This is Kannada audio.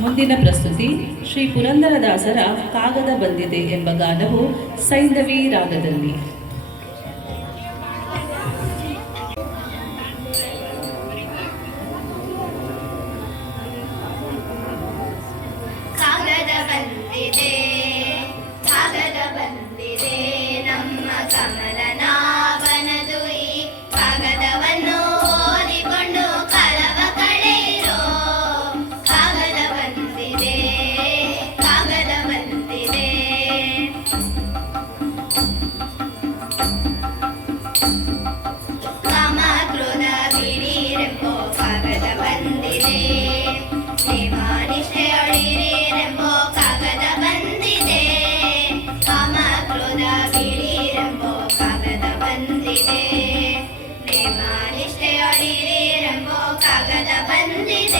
ಮುಂದಿನ ಪ್ರಸ್ತುತಿ ಶ್ರೀ ಪುರಂದರದಾಸರ ಕಾಗದ ಬಂದಿದೆ ಎಂಬ ಗಾನವು ಸೈಂಧವಿ ರಾಗದಲ್ಲಿ. ಕಾಗದ ಬಂದಿದೆ. ष्टो कगद